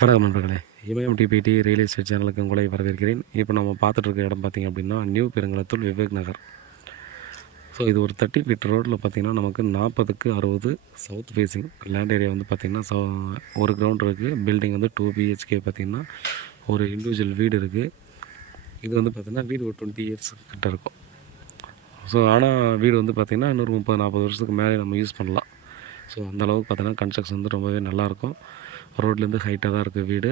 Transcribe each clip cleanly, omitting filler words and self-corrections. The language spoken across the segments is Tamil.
வணக்கம் நண்பர்களே, இமயம் டிபிடி ரியல் எஸ்டேட் சேனலுக்கு உங்களை வரவேற்கிறேன். இப்போ நம்ம பார்த்துட்டு இருக்க இடம் பார்த்திங்க அப்படின்னா நியூ பெருங்களத்தூர் விவேக் நகர். ஸோ இது ஒரு 30 ஃபீட் ரோட்டில் பார்த்திங்கன்னா நமக்கு 40க்கு 60 சவுத் ஃபேஸிங் லேண்ட் ஏரியா வந்து பார்த்திங்கன்னா ஒரு கிரவுண்ட் இருக்குது. பில்டிங் வந்து 2 BHK பார்த்திங்கன்னா ஒரு இண்டிவிஜுவல் வீடு இருக்குது. இது வந்து பார்த்திங்கன்னா வீடு ஒரு 20 இயர்ஸ் கிட்ட இருக்கும். ஸோ ஆனால் வீடு வந்து பார்த்திங்கன்னா இன்னொரு 30-40 வருஷத்துக்கு மேலே நம்ம யூஸ் பண்ணலாம். ஸோ அந்தளவுக்கு பார்த்திங்கன்னா கன்ஸ்ட்ரக்ஷன் வந்து ரொம்பவே நல்லாயிருக்கும். ரோட்லேருந்து ஹைட்டாக தான் இருக்குது வீடு.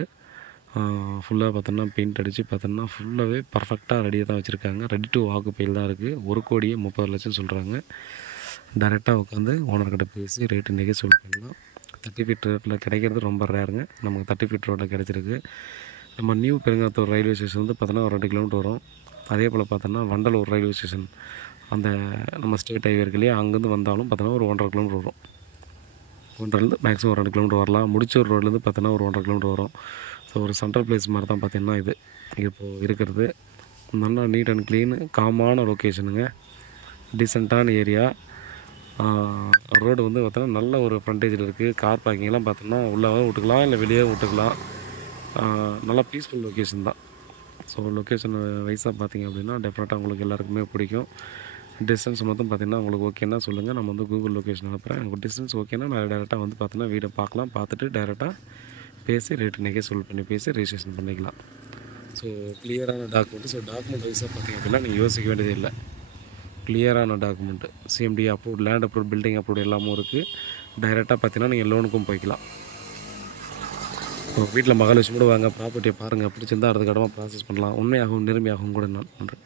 ஃபுல்லாக பார்த்தோன்னா பெயிண்ட் அடித்து பார்த்தோன்னா ஃபுல்லாகவே பர்ஃபெக்டாக ரெடியாக தான் வச்சுருக்காங்க. ரெடி டு ஆக்குபையில் தான் இருக்குது. 1,30,00,000 சொல்கிறாங்க. டைரெக்டாக உட்காந்து ஓனர்கிட்ட பேசி ரேட்டு நெகோசியேட் பண்ணலாம். 30 ஃபீட் ரோட்டில் கிடைக்கிறது ரொம்ப ரேருங்க. நமக்கு 30 ஃபீட் ரோட்டில் கிடச்சிருக்கு. நம்ம நியூ பெருங்காத்தூர் ரயில்வே ஸ்டேஷன் வந்து பார்த்தோன்னா ஒரு 2 கிலோமீட்டர் வரும். அதே போல் பார்த்தோன்னா வண்டலூர் ரயில்வே ஸ்டேஷன் அந்த நம்ம ஸ்டேட் ஹைவே இருக்கு இல்லையா, அங்கேருந்து வந்தாலும் பார்த்தோன்னா ஒரு 1.5 கிலோமீட்டர் வரும். 1.5 மேக்ஸிமம் ஒரு 2 கிலோமீட்டர் வரலாம். முடிச்சூர் ரோட்லேருந்து பார்த்தோன்னா ஒரு 1.5 கிலோமீட்டர் வரும். ஸோ ஒரு சென்ட்ரல் பிளேஸ் மாதிரி தான் பார்த்திங்கன்னா இது இப்போது இருக்கிறது. நல்லா நீட் அண்ட் க்ளீன், காமான லொக்கேஷனுங்க, டீசெண்டான ஏரியா. ரோடு வந்து பார்த்தோன்னா நல்ல ஒரு ஃப்ரண்டேஜில் இருக்குது. கார் பார்க்கிங்லாம் பார்த்தோன்னா உள்ளாக விட்டுக்கலாம், இல்லை வெளியே விட்டுக்கலாம். நல்லா பீஸ்ஃபுல் லொக்கேஷன் தான். ஸோ லொக்கேஷன் வைஸாக பார்த்திங்க அப்படின்னா டெஃபினட்டாக உங்களுக்கு எல்லாருக்குமே பிடிக்கும். டிஸ்டன்ஸ் மட்டும் பார்த்திங்கன்னா உங்களுக்கு ஓகேன்னா சொல்லுங்கள். நம்ம வந்து கூகுள் லொக்கேஷன் அனுப்புகிறேன். உங்களுக்கு டிஸ்டன்ஸ் ஓகேன்னா நான் டேரெக்டாக வந்து பார்த்தோன்னா வீடை பார்க்கலாம். பார்த்துட்டு டேரெக்டாக பேசி ரேட்டு நெகோசியேட் பண்ணி பேசி ரெஜிஸ்ட்ரேஷன் பண்ணிக்கலாம். ஸோ கிளியரான டாக்குமெண்ட்டு. ஸோ டாக்குமெண்ட் வைஸாக பார்த்திங்க அப்படின்னா நீங்கள் யோசிக்க வேண்டியது இல்லை. கிளியரான document, CMD approved, land approved, building approved எல்லாமும் இருக்குது. டைரெக்டாக பார்த்தீங்கன்னா நீங்கள் லோனுக்கும் போய்க்கலாம். வீட்டில் மகாலட்சுமி கூட வாங்க, ப்ராப்பர்ட்டியை பாருங்கள், பிடிச்சிருந்தால் அடுத்த கடமாக ப்ராசஸ் பண்ணலாம். உண்மையாகவும் நேர்மையாகவும் கூட நான் பண்ணுறேன்.